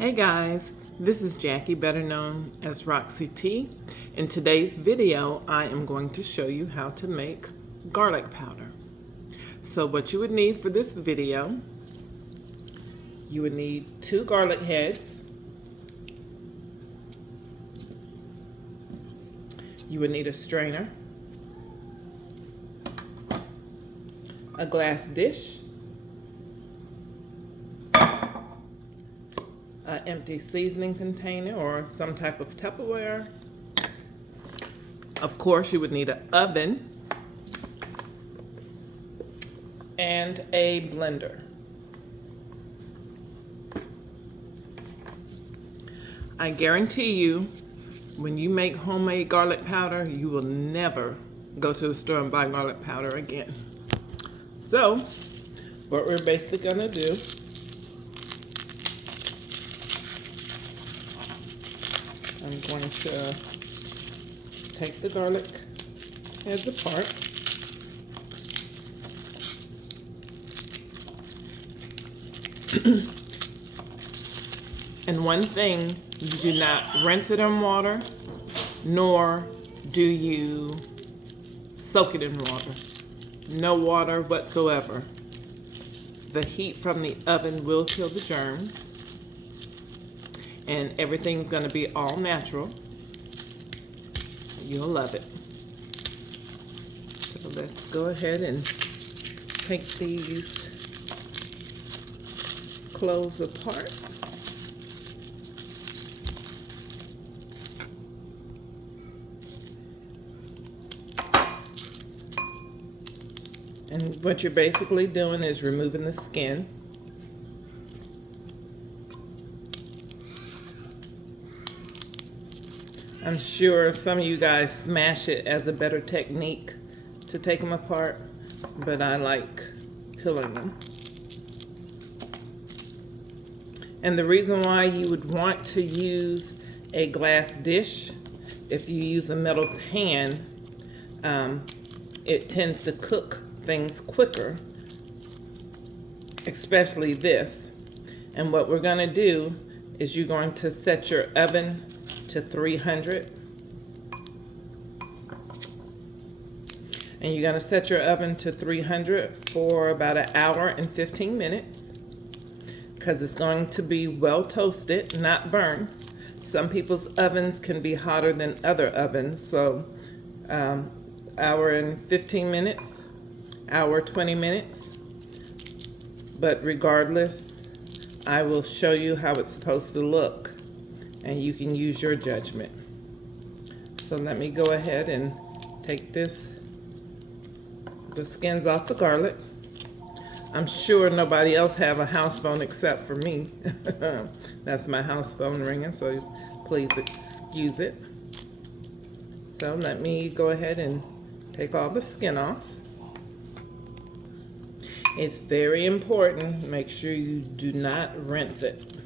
Hey guys, this is Jackie, better known as Roxy T. In today's video, I am going to show you how to make garlic powder. So what you would need for this video, you would need 2 garlic heads. You would need a strainer, a glass dish, an empty seasoning container or some type of Tupperware. Of course, you would need an oven and a blender. I guarantee you, when you make homemade garlic powder, you will never go to the store and buy garlic powder again. So, what we're basically gonna do, I'm going to take the garlic heads apart. And one thing, you do not rinse it in water, nor do you soak it in water. No water whatsoever. The heat from the oven will kill the germs. And everything's going to be all natural. You'll love it. So let's go ahead and take these cloves apart. And what you're basically doing is removing the skin. I'm sure some of you guys smash it as a better technique to take them apart, but I like peeling them. And the reason why you would want to use a glass dish, if you use a metal pan, it tends to cook things quicker, especially this. And what we're gonna do is you're going to set your oven to 300. And you're gonna set your oven to 300 for about 1 hour and 15 minutes because it's going to be well toasted, not burned. Some people's ovens can be hotter than other ovens, so hour and 15 minutes, hour 20 minutes. But regardless, I will show you how it's supposed to look, and you can use your judgment. So let me go ahead and take the skins off the garlic. I'm sure nobody else have a house phone except for me. That's my house phone ringing, so please excuse it. So let me go ahead and take all the skin off. It's very important, make sure you do not rinse it.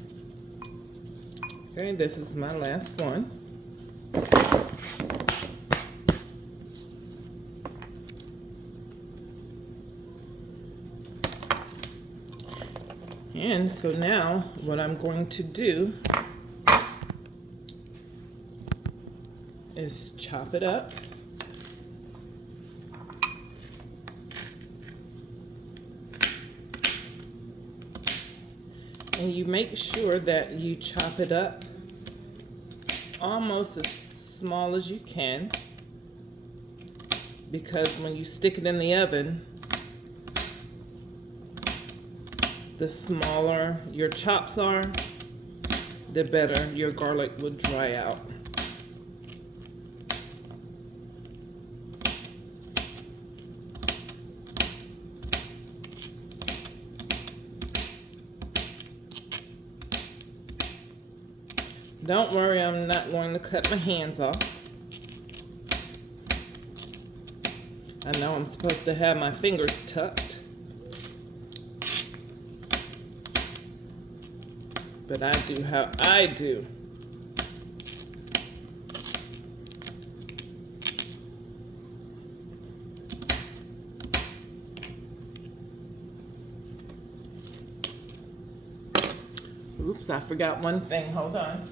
Okay, this is my last one. And so now what I'm going to do is chop it up. And you make sure that you chop it up almost as small as you can, because when you stick it in the oven, the smaller your chops are, the better your garlic would dry out. Don't worry, I'm not going to cut my hands off. I know I'm supposed to have my fingers tucked, but I do how I do. Oops. Oops, I forgot one thing. Hold on.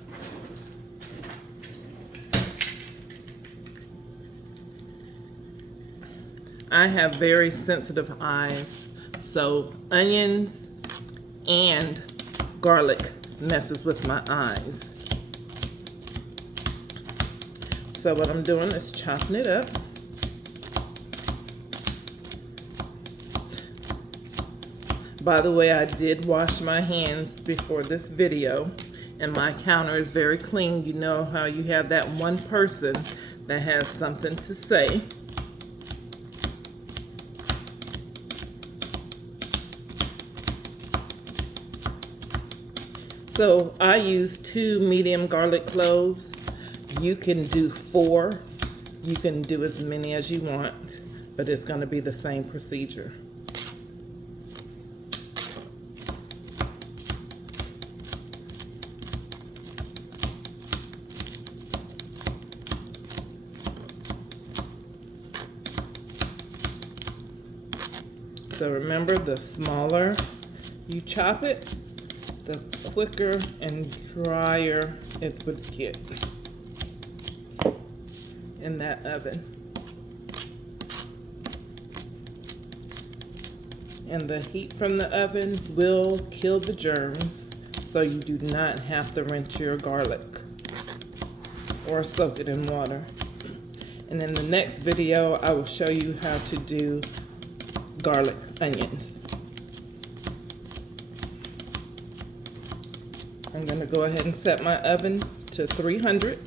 I have very sensitive eyes, so onions and garlic messes with my eyes. So what I'm doing is chopping it up. By the way, I did wash my hands before this video, and my counter is very clean. You know how you have that one person that has something to say. So I use 2 medium garlic cloves. You can do 4. You can do as many as you want, but it's going to be the same procedure. So remember, the smaller you chop it, the quicker and drier it would get in that oven. And the heat from the oven will kill the germs, so you do not have to rinse your garlic or soak it in water. And in the next video, I will show you how to do garlic onions. I'm going to go ahead and set my oven to 300.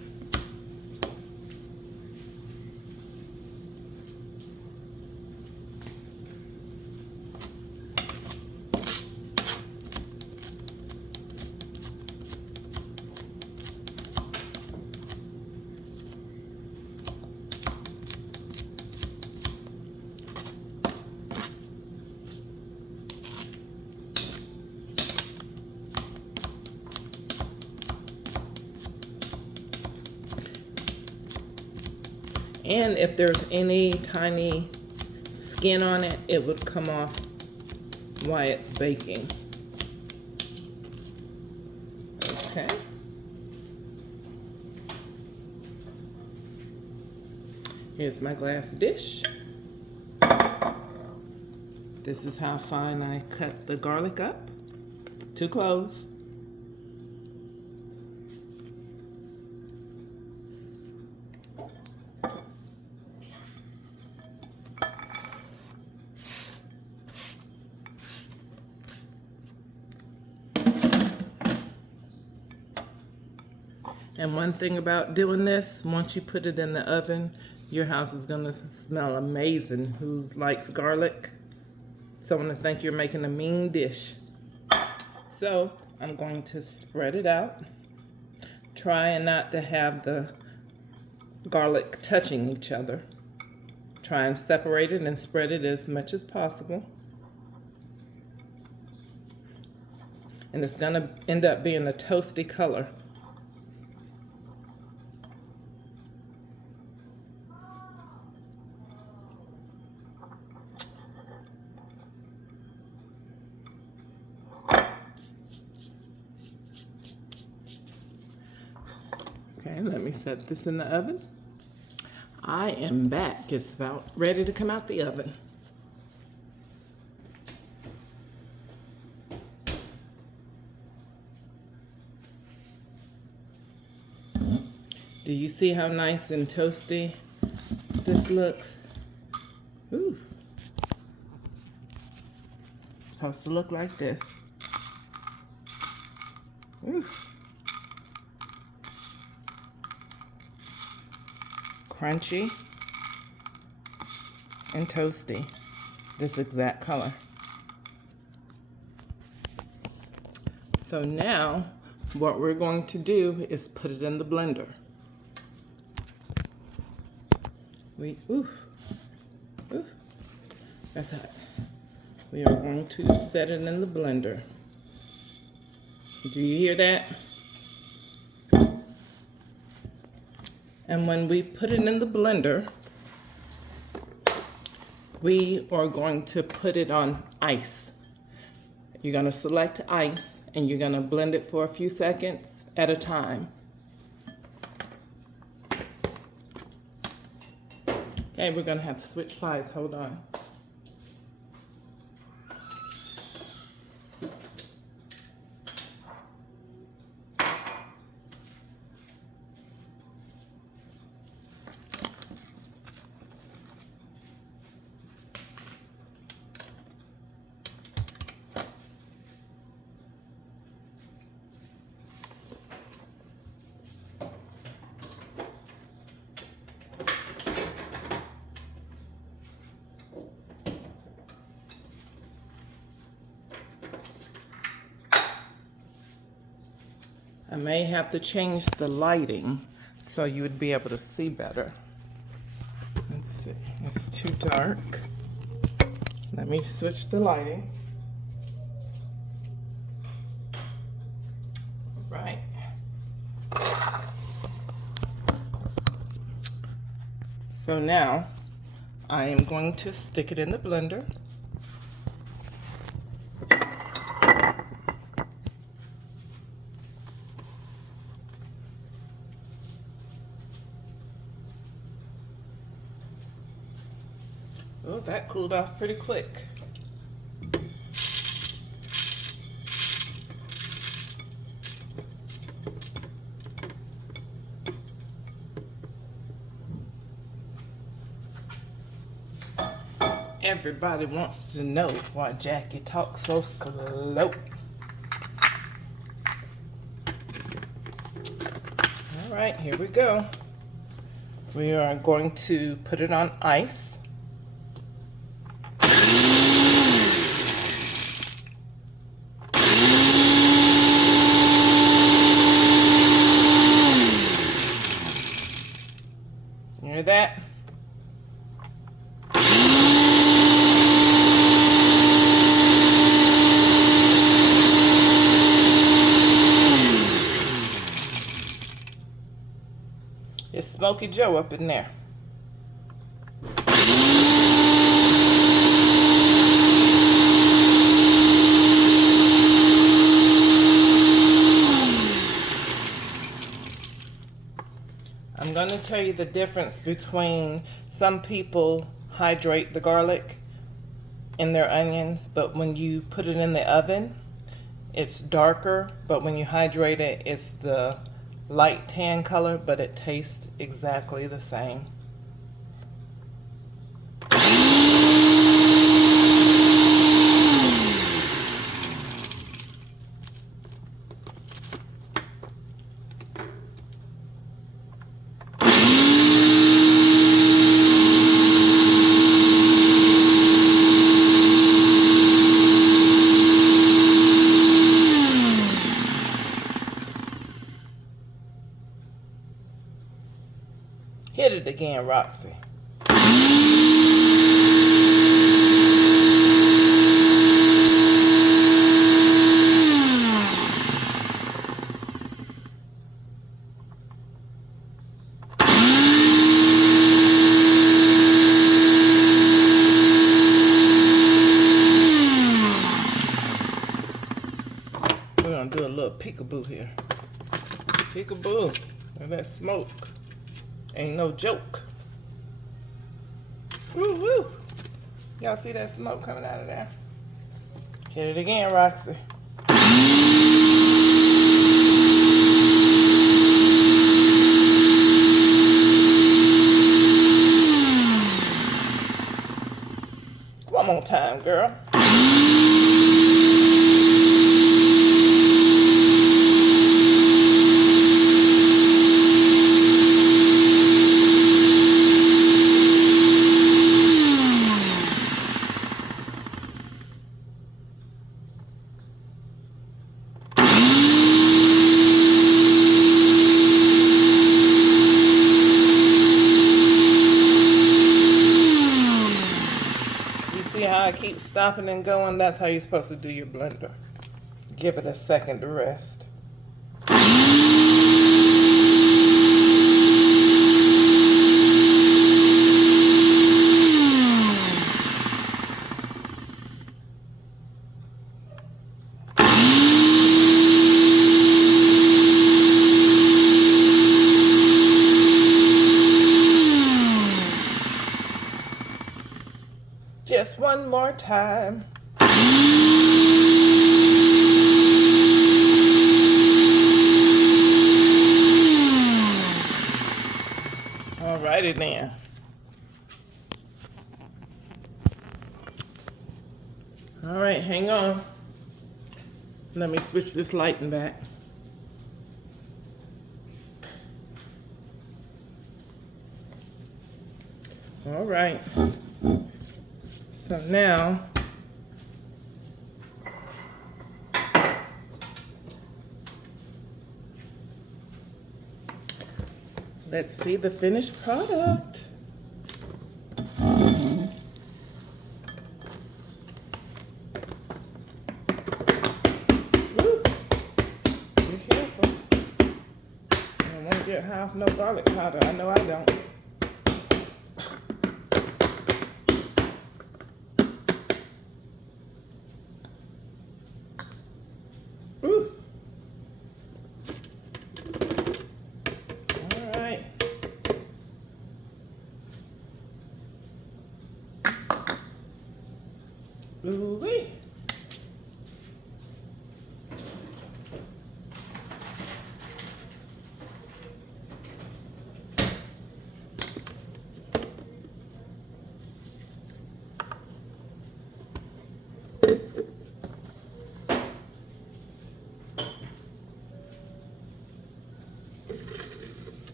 And if there's any tiny skin on it, it would come off while it's baking. Okay. Here's my glass dish. This is how fine I cut the garlic up. 2 cloves. And one thing about doing this, once you put it in the oven, your house is gonna smell amazing. Who likes garlic? Someone to think you're making a mean dish. So I'm going to spread it out. Try not to have the garlic touching each other. Try and separate it and spread it as much as possible. And it's gonna end up being a toasty color. Okay, let me set this in the oven. I am back. It's about ready to come out the oven. Do you see how nice and toasty this looks? Ooh. It's supposed to look like this. Ooh. Crunchy and toasty, this exact color. So now what we're going to do is put it in the blender. That's hot. We are going to set it in the blender. Do you hear that? And when we put it in the blender, we are going to put it on ice. You're going to select ice and you're gonna blend it for a few seconds at a time. Okay, we're gonna have to switch sides, hold on. I may have to change the lighting so you would be able to see better. Let's see, it's too dark. Let me switch the lighting. Right. So now I am going to stick it in the blender. Oh, that cooled off pretty quick. Everybody wants to know why Jackie talks so slow. All right, here we go. We are going to put it on ice. Hear that? It's Smokey Joe up in there. I'm going to tell you the difference between some people hydrate the garlic in their onions, but when you put it in the oven, it's darker, but when you hydrate it, it's the light tan color, but it tastes exactly the same. Hit it again, Roxy. We're gonna do a little peekaboo here. Peekaboo. Look at that smoke. Ain't no joke. Woo woo. Y'all see that smoke coming out of there? Hit it again, Roxy. One more time, girl. See how I keep stopping and going? That's how you're supposed to do your blender. Give it a second to rest. one more time. Alrighty then. All right, hang on. Let me switch this lighting back. All right. So now, let's see the finished product. Woo. Be careful. I won't get half no garlic powder. I know I don't. Woo. All right. Ooh-wee.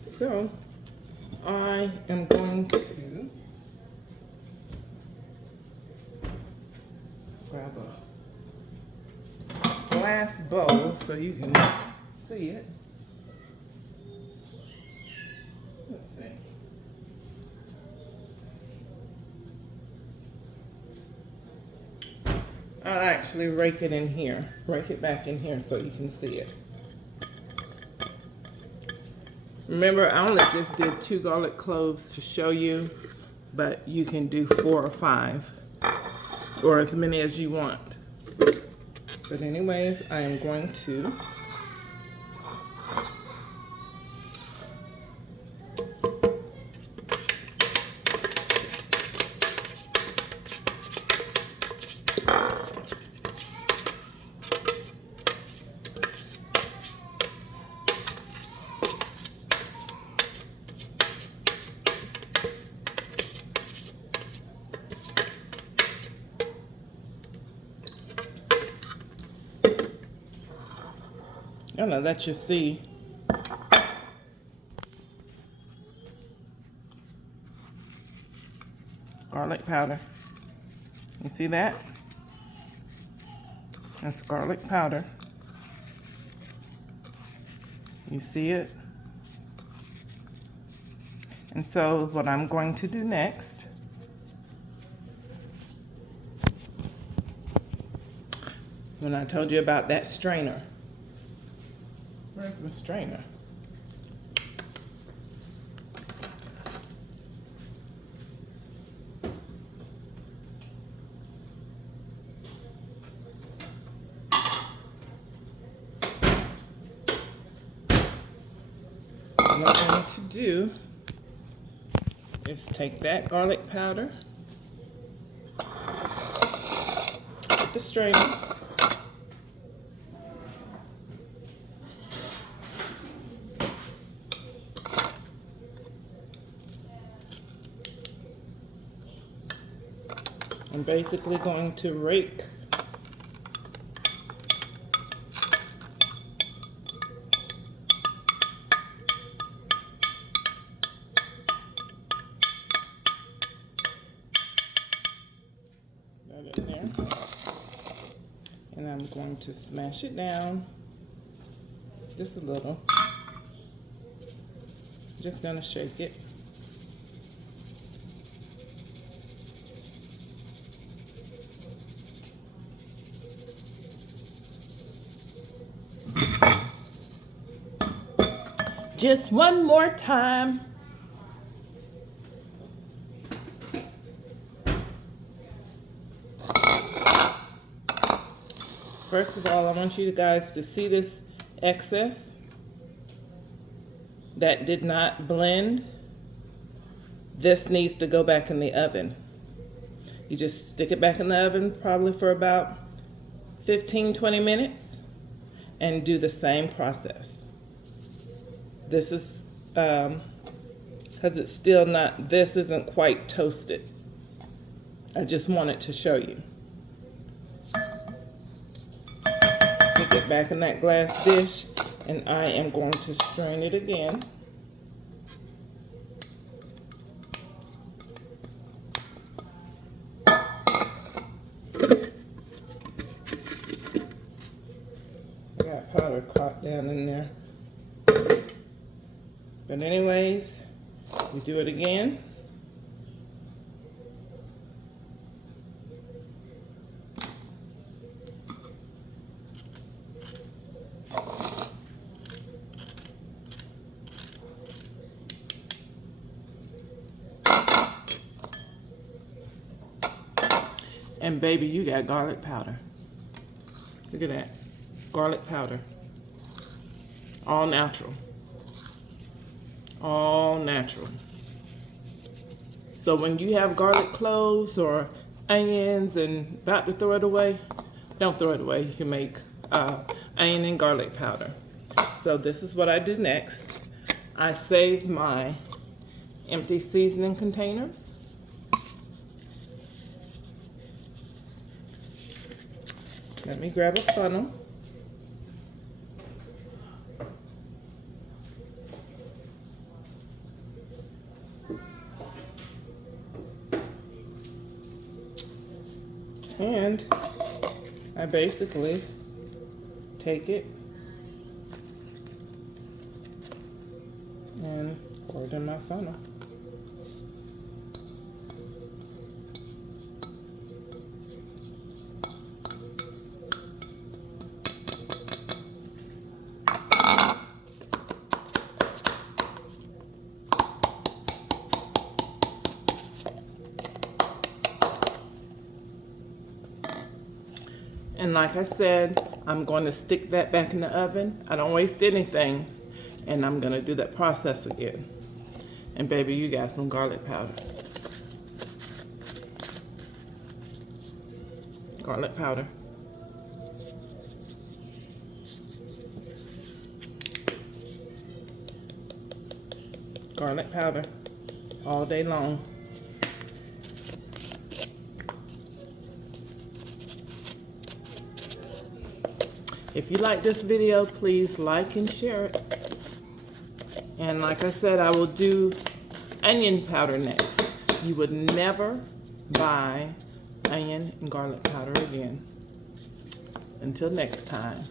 So I am going to grab a glass bowl so you can see it. Let's see. I'll actually rake it in here, rake it back in here so you can see it. Remember, I only just did 2 garlic cloves to show you, but you can do 4 or 5, or as many as you want. But anyways, I am going to I'm gonna let you see. Garlic powder. You see that? That's garlic powder. You see it? And so what I'm going to do next, when I told you about that strainer, where's the strainer? What I'm going to do is take that garlic powder, put the strainer, I'm basically going to rake that in there, and I'm going to smash it down just a little. Just gonna shake it. Just one more time. First of all, I want you guys to see this excess that did not blend. This needs to go back in the oven. You just stick it back in the oven probably for about 15-20 minutes and do the same process. This is because it's still not, this isn't quite toasted. I just wanted to show you. Stick it back in that glass dish, and I am going to strain it again. I got powder caught down in there. But anyways, we do it again. And baby, you got garlic powder. Look at that, garlic powder. All natural. All natural. So when you have garlic cloves or onions and about to throw it away, don't throw it away. You can make onion and garlic powder. So this is what I do next. I save my empty seasoning containers. Let me grab a funnel. And I basically take it and pour it in my funnel. And like I said, I'm going to stick that back in the oven. I don't waste anything. And I'm going to do that process again. And baby, you got some garlic powder. Garlic powder. Garlic powder. All day long. If you like this video, please like and share it. And like I said, I will do onion powder next. You would never buy onion and garlic powder again. Until next time.